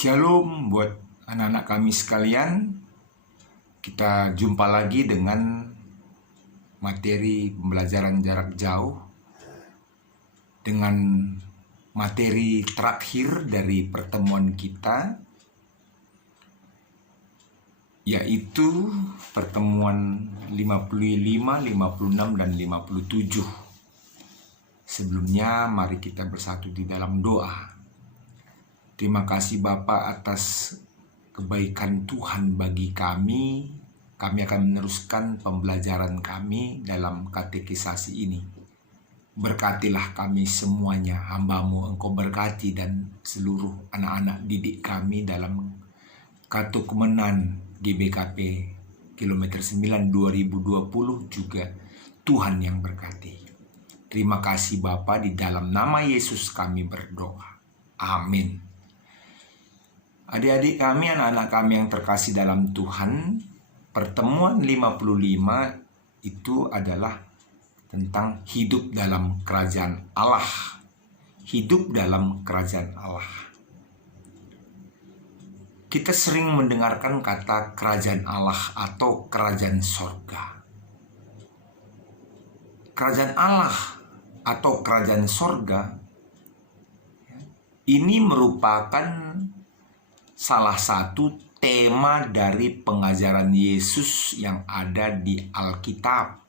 Shalom buat anak-anak kami sekalian. Kita jumpa lagi dengan materi pembelajaran jarak jauh dengan materi terakhir dari pertemuan kita, yaitu pertemuan 55, 56, dan 57. Sebelumnya mari kita bersatu di dalam doa. Terima kasih Bapa atas kebaikan Tuhan bagi kami. Kami akan meneruskan pembelajaran kami dalam katekisasi ini. Berkatilah kami semuanya, hamba-Mu Engkau berkati dan seluruh anak-anak didik kami dalam Katukemenan GBKP Kilometer 9 2020 juga Tuhan yang berkati. Terima kasih Bapa, di dalam nama Yesus kami berdoa. Amin. Adik-adik kami, anak-anak kami yang terkasih dalam Tuhan, pertemuan 55 itu adalah tentang hidup dalam kerajaan Allah. Hidup dalam kerajaan Allah. Kita sering mendengarkan kata kerajaan Allah atau kerajaan sorga. Kerajaan Allah atau kerajaan sorga ini merupakan salah satu tema dari pengajaran Yesus yang ada di Alkitab.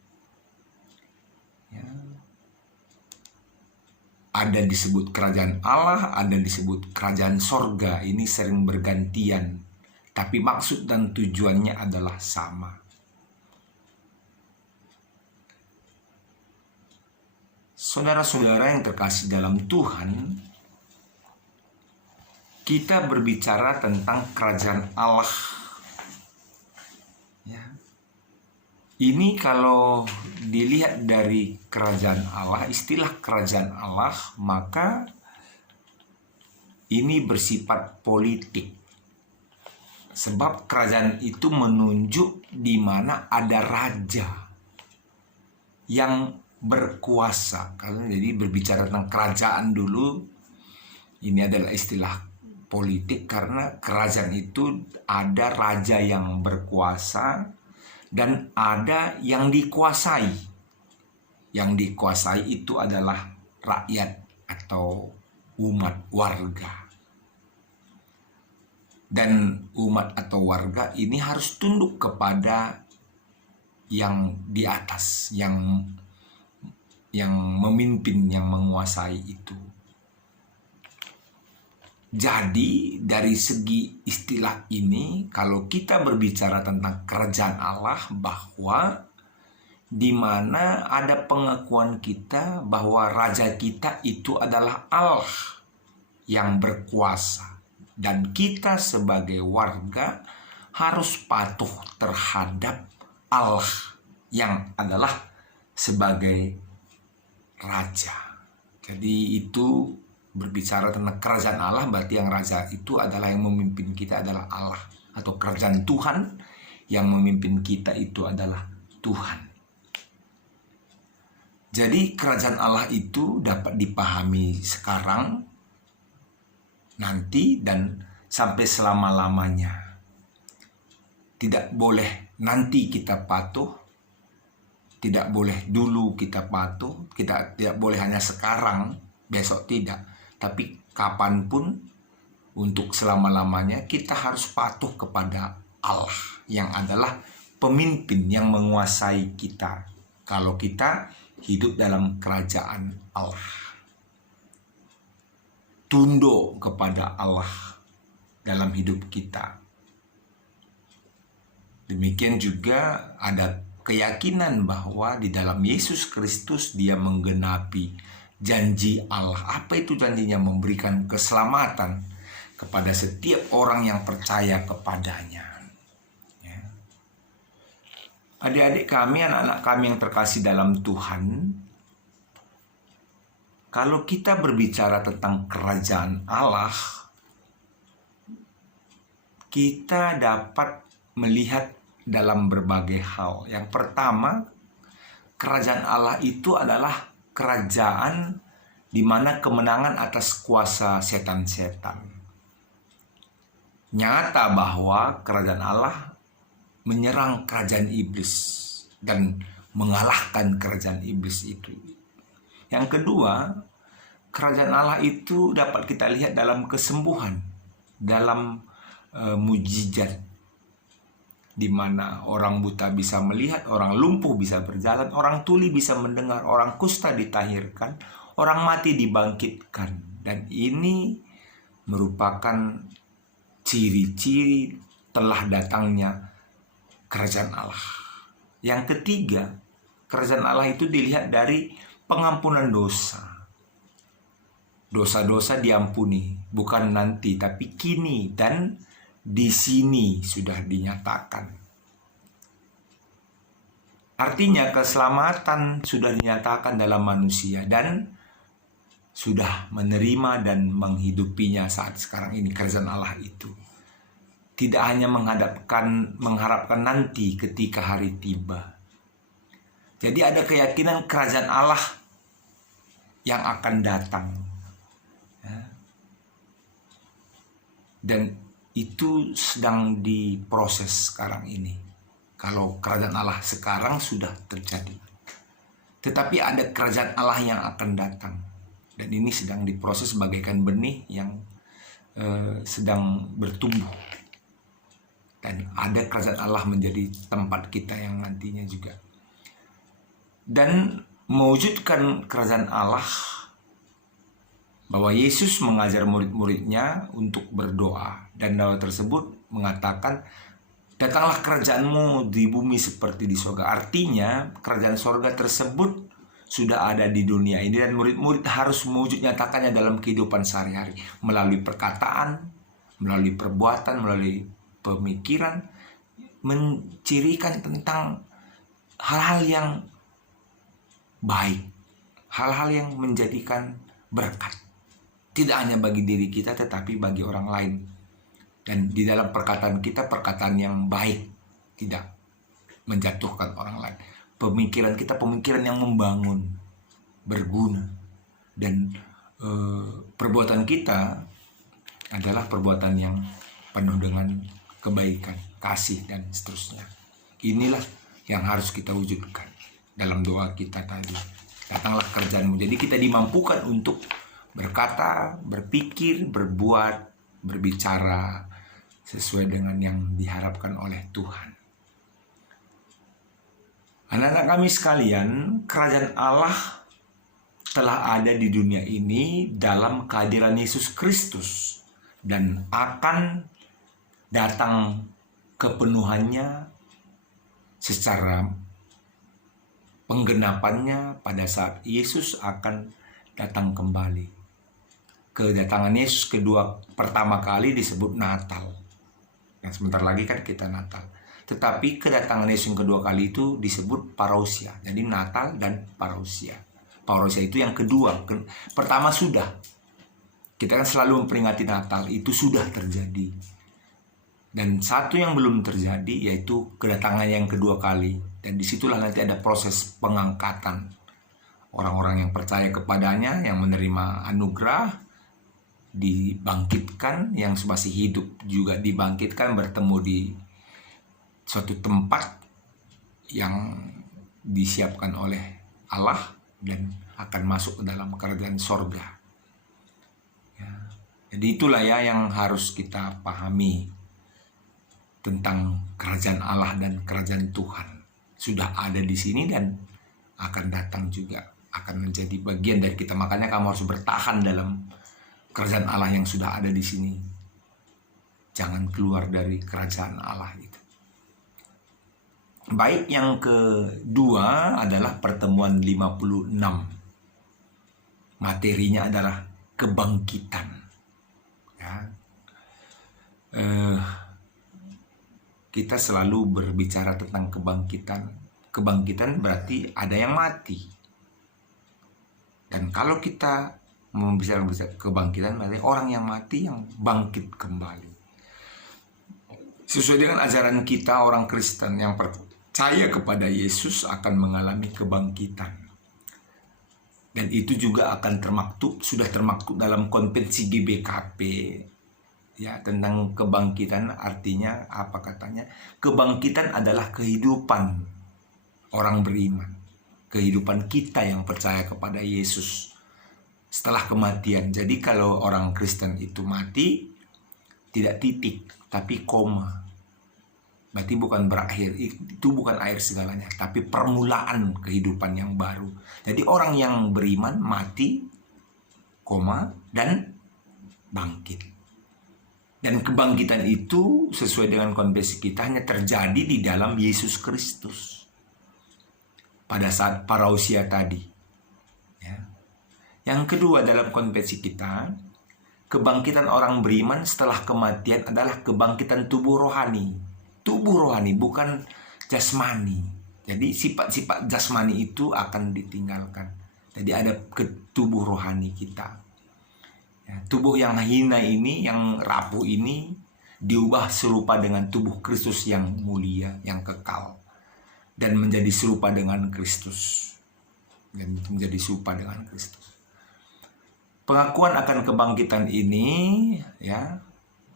Ada disebut kerajaan Allah, ada disebut kerajaan sorga. Ini sering bergantian, tapi maksud dan tujuannya adalah sama. Saudara-saudara yang terkasih dalam Tuhan, kita berbicara tentang kerajaan Allah. Ini kalau dilihat dari kerajaan Allah, istilah kerajaan Allah, maka ini bersifat politik. Sebab kerajaan itu menunjuk di mana ada raja yang berkuasa. Jadi berbicara tentang kerajaan dulu, ini adalah istilah politik karena kerajaan itu ada raja yang berkuasa dan ada yang dikuasai. Yang dikuasai itu adalah rakyat atau umat warga. Dan umat atau warga ini harus tunduk kepada yang di atas, yang memimpin, yang menguasai itu. Jadi dari segi istilah ini, kalau kita berbicara tentang kerajaan Allah, bahwa di mana ada pengakuan kita bahwa raja kita itu adalah Allah yang berkuasa, dan kita sebagai warga harus patuh terhadap Allah yang adalah sebagai raja. Jadi itu berbicara tentang kerajaan Allah, berarti yang raja itu adalah yang memimpin kita adalah Allah, atau kerajaan Tuhan yang memimpin kita itu adalah Tuhan. Jadi kerajaan Allah itu dapat dipahami sekarang, nanti, dan sampai selama-lamanya. Tidak boleh nanti kita patuh, tidak boleh dulu kita patuh, kita tidak boleh hanya sekarang, besok tidak. Tapi kapanpun, untuk selama-lamanya, kita harus patuh kepada Allah yang adalah pemimpin yang menguasai kita. Kalau kita hidup dalam kerajaan Allah, tunduk kepada Allah dalam hidup kita. Demikian juga ada keyakinan bahwa di dalam Yesus Kristus Dia menggenapi janji Allah. Apa itu janjinya? Memberikan keselamatan kepada setiap orang yang percaya kepadanya. Adik-adik kami, anak-anak kami yang terkasih dalam Tuhan, kalau kita berbicara tentang kerajaan Allah, kita dapat melihat dalam berbagai hal. Yang pertama, kerajaan Allah itu adalah kerajaan di mana kemenangan atas kuasa setan-setan. nyata bahwa kerajaan Allah menyerang kerajaan iblis dan mengalahkan kerajaan iblis itu. Yang kedua, kerajaan Allah itu dapat kita lihat dalam kesembuhan, dalam mujizat, di mana orang buta bisa melihat, orang lumpuh bisa berjalan, orang tuli bisa mendengar, orang kusta ditahirkan, orang mati dibangkitkan. Dan ini merupakan ciri-ciri telah datangnya kerajaan Allah. Yang ketiga, kerajaan Allah itu dilihat dari pengampunan dosa. Dosa-dosa diampuni, bukan nanti, tapi kini dan di sini sudah dinyatakan. Artinya keselamatan sudah dinyatakan dalam manusia dan sudah menerima dan menghidupinya saat sekarang ini kerajaan Allah itu. Tidak hanya mengharapkan nanti ketika hari tiba. Jadi ada keyakinan kerajaan Allah yang akan datang. Dan itu sedang diproses sekarang ini. Kalau kerajaan Allah sekarang sudah terjadi. Tetapi ada kerajaan Allah yang akan datang. Dan ini sedang diproses bagaikan benih yang sedang bertumbuh. Dan ada kerajaan Allah menjadi tempat kita yang nantinya juga. Dan mewujudkan kerajaan Allah, bahwa Yesus mengajar murid-muridnya untuk berdoa. Dan doa tersebut mengatakan, datanglah kerajaanmu di bumi seperti di surga. Artinya kerajaan surga tersebut sudah ada di dunia ini. Dan murid-murid harus mewujud nyatakannya dalam kehidupan sehari-hari. Melalui perkataan, melalui perbuatan, melalui pemikiran. Mencirikan tentang hal-hal yang baik. Hal-hal yang menjadikan berkat. Tidak hanya bagi diri kita, tetapi bagi orang lain. Dan di dalam perkataan kita, perkataan yang baik, tidak menjatuhkan orang lain. Pemikiran kita, pemikiran yang membangun, berguna. Dan perbuatan kita adalah perbuatan yang penuh dengan kebaikan, kasih, dan seterusnya. Inilah yang harus kita wujudkan dalam doa kita tadi. Datanglah kerajaan-Mu. Jadi kita dimampukan untuk berkata, berpikir, berbuat, berbicara sesuai dengan yang diharapkan oleh Tuhan. Anak-anak kami sekalian, kerajaan Allah telah ada di dunia ini dalam kehadiran Yesus Kristus dan akan datang kepenuhannya secara penggenapannya pada saat Yesus akan datang kembali. Kedatangan Yesus pertama kali disebut Natal. Yang sebentar lagi kan kita Natal. Tetapi kedatangan Yesus yang kedua kali itu disebut parousia. Jadi Natal dan parousia. Parousia itu yang kedua. Pertama sudah. Kita kan selalu memperingati Natal. Itu sudah terjadi. Dan satu yang belum terjadi yaitu kedatangan yang kedua kali. Dan disitulah nanti ada proses pengangkatan. Orang-orang yang percaya kepadanya, yang menerima anugerah, dibangkitkan, yang masih hidup juga dibangkitkan, bertemu di suatu tempat yang disiapkan oleh Allah dan akan masuk ke dalam kerajaan sorga. Ya. Jadi itulah ya yang harus kita pahami tentang kerajaan Allah dan kerajaan Tuhan. Sudah ada di sini dan akan datang juga, akan menjadi bagian dari kita. Makanya kamu harus bertahan dalam kerajaan Allah yang sudah ada di sini. Jangan keluar dari kerajaan Allah itu. Baik, yang kedua adalah pertemuan 56. Materinya adalah kebangkitan. Ya. Kita selalu berbicara tentang kebangkitan. Kebangkitan berarti ada yang mati. Dan kalau kita membicarakan kebangkitan, berarti orang yang mati yang bangkit kembali. Sesuai dengan ajaran kita, orang Kristen yang percaya kepada Yesus akan mengalami kebangkitan. Dan itu juga akan sudah termaktub dalam konvensi GBKP Ya, tentang kebangkitan artinya apa katanya? Kebangkitan adalah kehidupan orang beriman. Kehidupan kita yang percaya kepada Yesus setelah kematian. Jadi kalau orang Kristen itu mati, tidak titik, tapi koma. Berarti bukan berakhir, itu bukan akhir segalanya, tapi permulaan kehidupan yang baru. Jadi orang yang beriman mati, koma, dan bangkit. Dan kebangkitan itu sesuai dengan konfesi kita hanya terjadi di dalam Yesus Kristus pada saat parousia tadi. Ya. Yang kedua dalam konfesi kita, kebangkitan orang beriman setelah kematian adalah kebangkitan tubuh rohani. Tubuh rohani, bukan jasmani. Jadi sifat-sifat jasmani itu akan ditinggalkan. Jadi ada ke tubuh rohani kita. Ya, tubuh yang hina ini, yang rapuh ini diubah serupa dengan tubuh Kristus yang mulia, yang kekal, dan menjadi serupa dengan Kristus. Dan menjadi serupa dengan Kristus. Pengakuan akan kebangkitan ini ya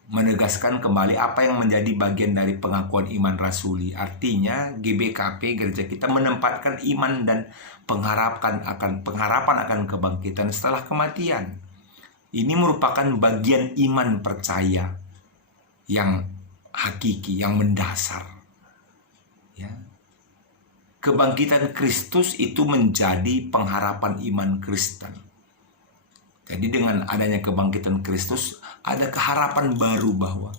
menegaskan kembali apa yang menjadi bagian dari pengakuan iman rasuli. Artinya GBKP, gereja kita, menempatkan iman dan pengharapan akan kebangkitan setelah kematian. Ini merupakan bagian iman percaya yang hakiki, yang mendasar. Ya. Kebangkitan Kristus itu menjadi pengharapan iman Kristen. Jadi dengan adanya kebangkitan Kristus, ada keharapan baru bahwa,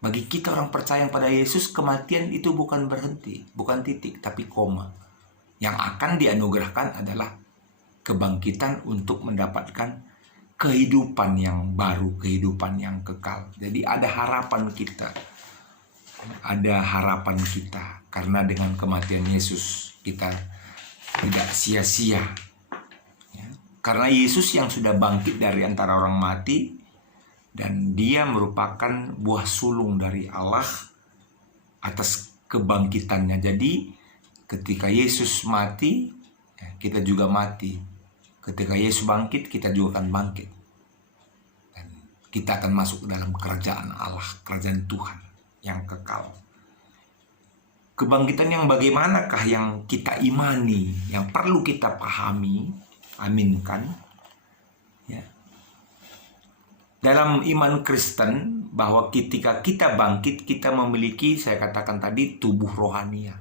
bagi kita orang percaya pada Yesus, kematian itu bukan berhenti, bukan titik, tapi koma. Yang akan dianugerahkan adalah kebangkitan untuk mendapatkan kehidupan yang baru, kehidupan yang kekal. Jadi ada harapan kita. Ada harapan kita. Karena dengan kematian Yesus kita tidak sia-sia. Ya. Karena Yesus yang sudah bangkit dari antara orang mati, dan dia merupakan buah sulung dari Allah atas kebangkitannya. Jadi ketika Yesus mati, kita juga mati. Ketika Yesus bangkit, kita juga akan bangkit. Dan kita akan masuk ke dalam kerajaan Allah, kerajaan Tuhan yang kekal. Kebangkitan yang bagaimanakah yang kita imani, yang perlu kita pahami, aminkan. Ya. Dalam iman Kristen, bahwa ketika kita bangkit, kita memiliki, saya katakan tadi, tubuh rohania.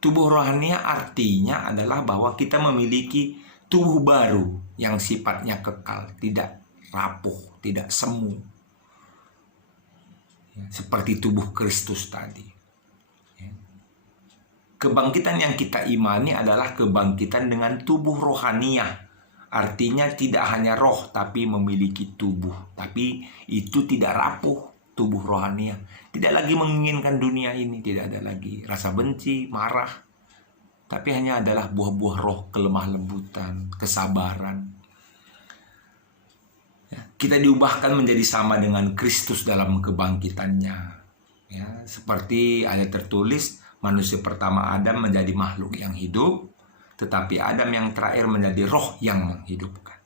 Tubuh rohania artinya adalah bahwa kita memiliki tubuh baru yang sifatnya kekal, tidak rapuh, tidak semu. Ya, seperti tubuh Kristus tadi. Ya. Kebangkitan yang kita imani adalah kebangkitan dengan tubuh rohania. Artinya tidak hanya roh tapi memiliki tubuh. Tapi itu tidak rapuh. Tubuh rohania tidak lagi menginginkan dunia ini, tidak ada lagi rasa benci, marah, tapi hanya adalah buah-buah roh, kelemah lembutan, kesabaran. Ya, kita diubahkan menjadi sama dengan Kristus dalam kebangkitannya. Ya, seperti ada tertulis, manusia pertama Adam menjadi makhluk yang hidup, tetapi Adam yang terakhir menjadi roh yang menghidupkan.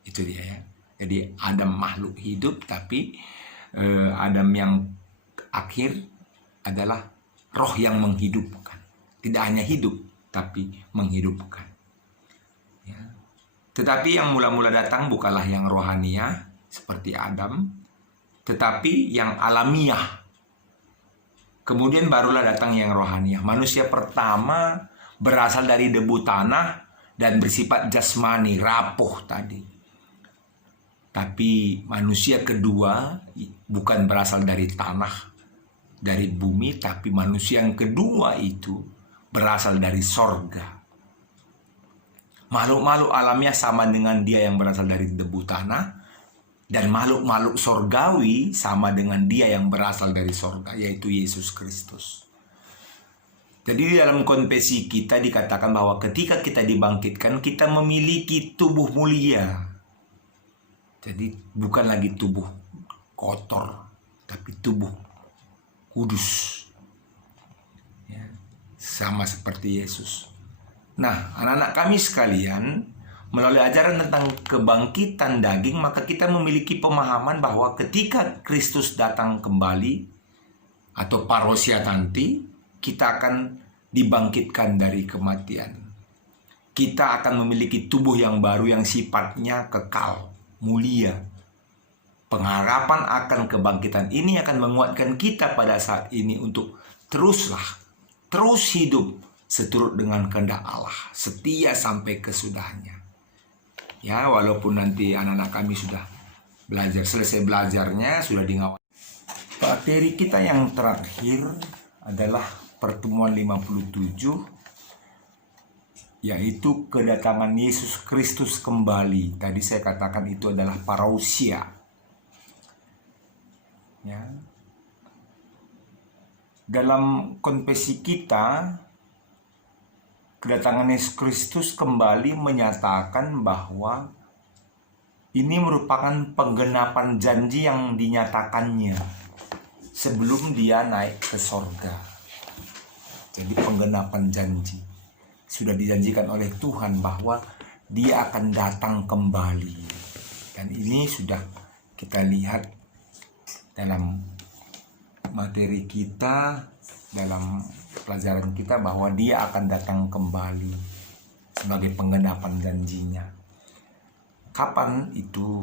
Itu dia ya. Jadi Adam makhluk hidup, tapi Adam yang akhir adalah roh yang menghidupkan. Tidak hanya hidup, tapi menghidupkan. Ya. Tetapi yang mula-mula datang bukanlah yang rohania seperti Adam, tetapi yang alamiah. Kemudian barulah datang yang rohania. Manusia pertama berasal dari debu tanah dan bersifat jasmani, rapuh tadi. Tapi manusia kedua bukan berasal dari tanah, dari bumi, tapi manusia yang kedua itu berasal dari sorga. Makhluk-makhluk alamiah sama dengan dia yang berasal dari debu tanah, dan makhluk-makhluk sorgawi sama dengan dia yang berasal dari sorga, yaitu Yesus Kristus. Jadi di dalam konfesi kita dikatakan bahwa ketika kita dibangkitkan, kita memiliki tubuh mulia. Jadi bukan lagi tubuh kotor, tapi tubuh kudus. Ya, sama seperti Yesus. Nah, anak-anak kami sekalian, melalui ajaran tentang kebangkitan daging, maka kita memiliki pemahaman bahwa ketika Kristus datang kembali atau parousia nanti, kita akan dibangkitkan dari kematian. Kita akan memiliki tubuh yang baru yang sifatnya kekal, mulia. Pengharapan akan kebangkitan ini akan menguatkan kita pada saat ini untuk terus hidup seturut dengan kehendak Allah, setia sampai kesudahnya. Ya, walaupun nanti anak-anak kami sudah selesai belajarnya, sudah dingawal. Materi kita yang terakhir adalah pertemuan 57, yaitu kedatangan Yesus Kristus kembali. Tadi saya katakan itu adalah parousia. Ya. Dalam konfesi kita, kedatangan Yesus Kristus kembali menyatakan bahwa ini merupakan penggenapan janji yang dinyatakannya sebelum dia naik ke sorga. Jadi penggenapan janji sudah dijanjikan oleh Tuhan bahwa dia akan datang kembali. Dan ini sudah kita lihat dalam materi kita, dalam pelajaran kita, bahwa dia akan datang kembali sebagai penggenapan janjinya. Kapan itu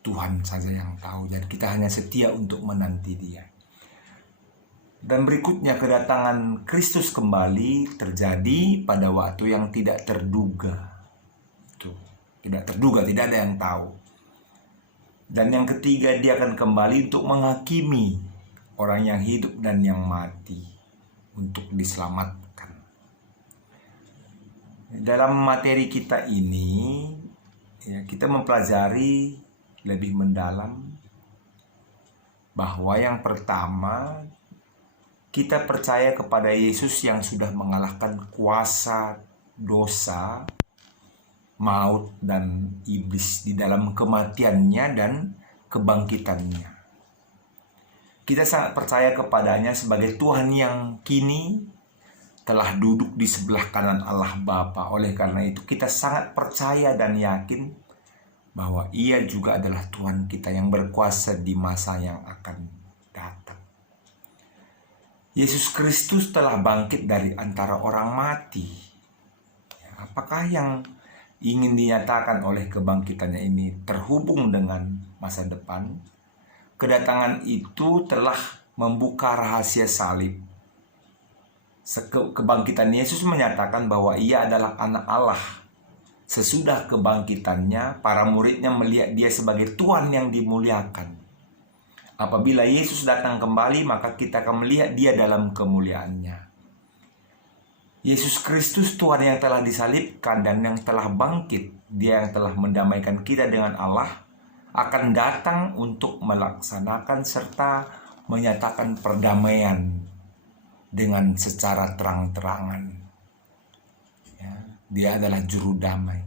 Tuhan saja yang tahu, dan kita hanya setia untuk menanti dia. Dan berikutnya, kedatangan Kristus kembali terjadi pada waktu yang tidak terduga. Tidak terduga, tidak ada yang tahu. Dan yang ketiga, dia akan kembali untuk menghakimi orang yang hidup dan yang mati, untuk diselamatkan. Dalam materi kita ini, ya, kita mempelajari lebih mendalam bahwa yang pertama, kita percaya kepada Yesus yang sudah mengalahkan kuasa dosa, maut, dan iblis di dalam kematiannya dan kebangkitannya. Kita sangat percaya kepadanya sebagai Tuhan yang kini telah duduk di sebelah kanan Allah Bapa. Oleh karena itu kita sangat percaya dan yakin bahwa Ia juga adalah Tuhan kita yang berkuasa di masa yang akan datang. Yesus Kristus telah bangkit dari antara orang mati. Apakah yang ingin dinyatakan oleh kebangkitannya ini terhubung dengan masa depan? Kedatangan itu telah membuka rahasia salib. Kebangkitan Yesus menyatakan bahwa Ia adalah anak Allah. Sesudah kebangkitannya, para muridnya melihat dia sebagai Tuhan yang dimuliakan. Apabila Yesus datang kembali, maka kita akan melihat dia dalam kemuliaannya. Yesus Kristus, Tuhan yang telah disalibkan dan yang telah bangkit, dia yang telah mendamaikan kita dengan Allah, akan datang untuk melaksanakan serta menyatakan perdamaian dengan secara terang-terangan. Ya, dia adalah juru damai.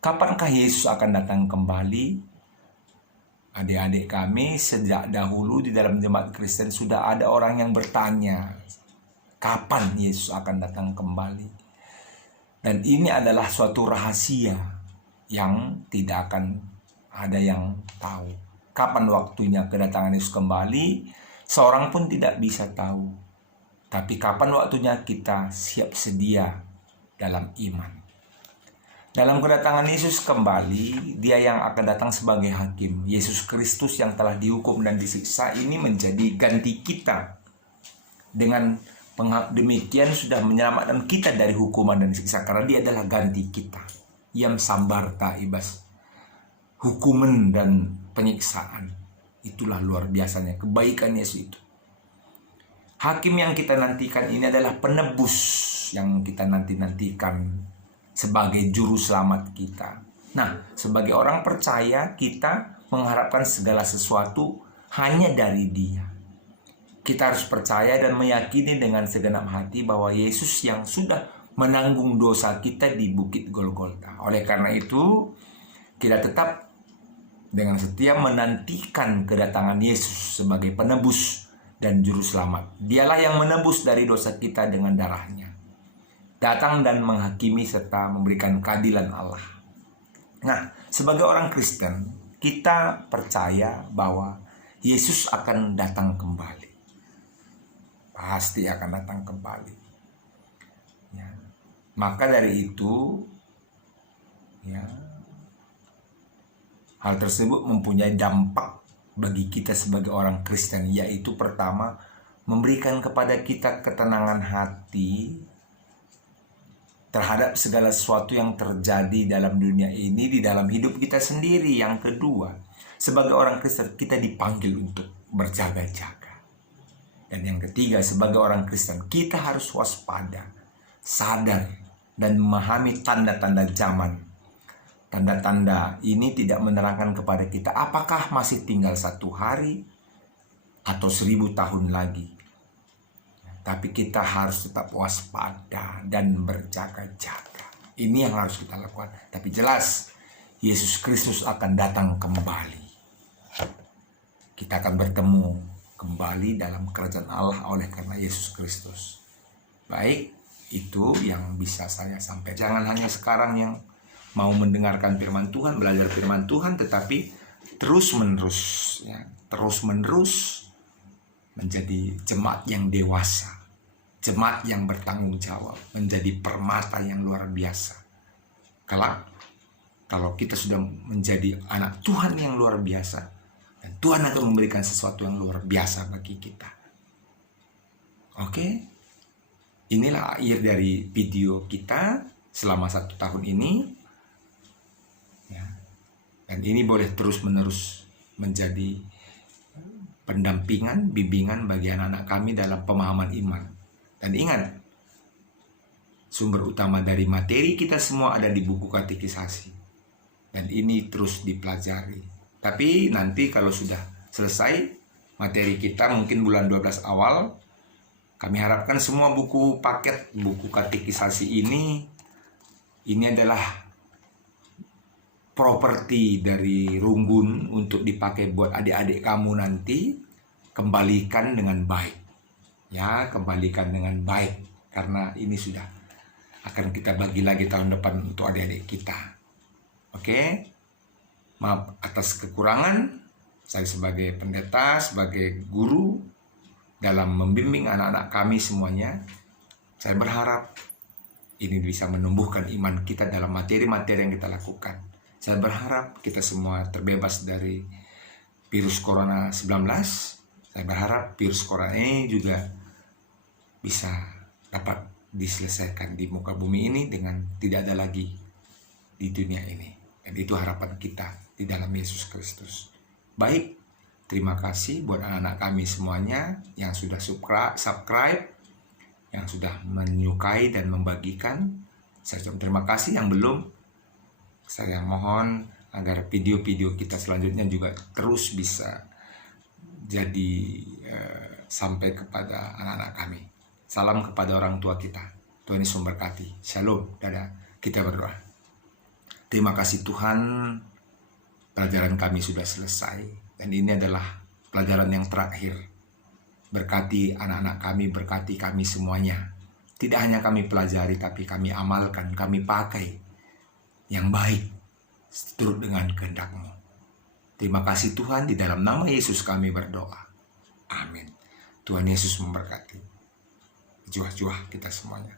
Kapankah Yesus akan datang kembali? Adik-adik kami, sejak dahulu di dalam jemaat Kristen sudah ada orang yang bertanya, kapan Yesus akan datang kembali? Dan ini adalah suatu rahasia yang tidak akan ada yang tahu. Kapan waktunya kedatangan Yesus kembali, seorang pun tidak bisa tahu. Tapi kapan waktunya kita siap sedia dalam iman. Dalam kedatangan Yesus kembali, dia yang akan datang sebagai hakim. Yesus Kristus yang telah dihukum dan disiksa ini menjadi ganti kita. Dengan demikian sudah menyelamatkan kita dari hukuman dan siksa, karena dia adalah ganti kita. Yam sambarta ibas. Hukuman dan penyiksaan. Itulah luar biasanya kebaikan Yesus itu. Hakim yang kita nantikan ini adalah penebus yang kita nantikan sebagai juru selamat kita. Nah, sebagai orang percaya, kita mengharapkan segala sesuatu hanya dari Dia. Kita harus percaya dan meyakini dengan segenap hati bahwa Yesus yang sudah menanggung dosa kita di Bukit Golgota. Oleh karena itu, kita tetap dengan setia menantikan kedatangan Yesus sebagai penebus dan juru selamat. Dialah yang menebus dari dosa kita dengan darahnya. datang dan menghakimi serta memberikan keadilan Allah. Nah, sebagai orang Kristen, kita percaya bahwa Yesus akan datang kembali. Pasti akan datang kembali. Ya. Maka dari itu, ya, hal tersebut mempunyai dampak bagi kita sebagai orang Kristen, yaitu pertama, memberikan kepada kita ketenangan hati terhadap segala sesuatu yang terjadi dalam dunia ini, di dalam hidup kita sendiri. Yang kedua, sebagai orang Kristen kita dipanggil untuk berjaga-jaga. Dan yang ketiga, sebagai orang Kristen kita harus waspada, sadar, dan memahami tanda-tanda zaman. Tanda-tanda ini tidak menerangkan kepada kita apakah masih tinggal 1 hari atau 1000 tahun lagi. Tapi kita harus tetap waspada dan berjaga-jaga. Ini yang harus kita lakukan. Tapi jelas, Yesus Kristus akan datang kembali. Kita akan bertemu kembali dalam kerajaan Allah oleh karena Yesus Kristus. Baik, itu yang bisa saya sampaikan. Jangan hanya sekarang yang mau mendengarkan firman Tuhan, belajar firman Tuhan, tetapi terus-menerus, ya, terus-menerus menjadi jemaat yang dewasa, jemaat yang bertanggung jawab, menjadi permata yang luar biasa. Kelak, kalau kita sudah menjadi anak Tuhan yang luar biasa, dan Tuhan akan memberikan sesuatu yang luar biasa bagi kita. Oke, inilah akhir dari video kita selama 1 tahun ini. Ya. Dan ini boleh terus-menerus menjadi pendampingan, bimbingan bagi anak-anak kami dalam pemahaman iman. Dan ingat, sumber utama dari materi kita semua ada di buku katekisasi. Dan ini terus dipelajari. Tapi nanti kalau sudah selesai materi kita, mungkin bulan 12 awal, kami harapkan semua buku paket, buku katekisasi ini adalah properti dari Runggun untuk dipakai buat adik-adik kamu nanti. Kembalikan dengan baik, ya, kembalikan dengan baik, karena ini sudah akan kita bagi lagi tahun depan untuk adik-adik kita. Oke, maaf atas kekurangan saya sebagai pendeta, sebagai guru dalam membimbing anak-anak kami semuanya. Saya berharap ini bisa menumbuhkan iman kita dalam materi-materi yang kita lakukan. Saya berharap kita semua terbebas dari virus corona 19. Saya berharap virus corona ini juga bisa dapat diselesaikan di muka bumi ini dengan tidak ada lagi di dunia ini. Dan itu harapan kita di dalam Yesus Kristus. Baik, terima kasih buat anak-anak kami semuanya yang sudah subscribe, yang sudah menyukai dan membagikan. Saya ucapkan terima kasih. Yang belum, saya mohon agar video-video kita selanjutnya juga terus bisa jadi sampai kepada anak-anak kami. Salam kepada orang tua kita. Tuhan Yesus memberkati. Shalom. Dadah. Kita berdoa. Terima kasih Tuhan, pelajaran kami sudah selesai. Dan ini adalah pelajaran yang terakhir. Berkati anak-anak kami, berkati kami semuanya. Tidak hanya kami pelajari, tapi kami amalkan, kami pakai yang baik seturut dengan kehendak-Mu. Terima kasih Tuhan, di dalam nama Yesus kami berdoa. Amin. Tuhan Yesus memberkati. Juah-juah kita semuanya.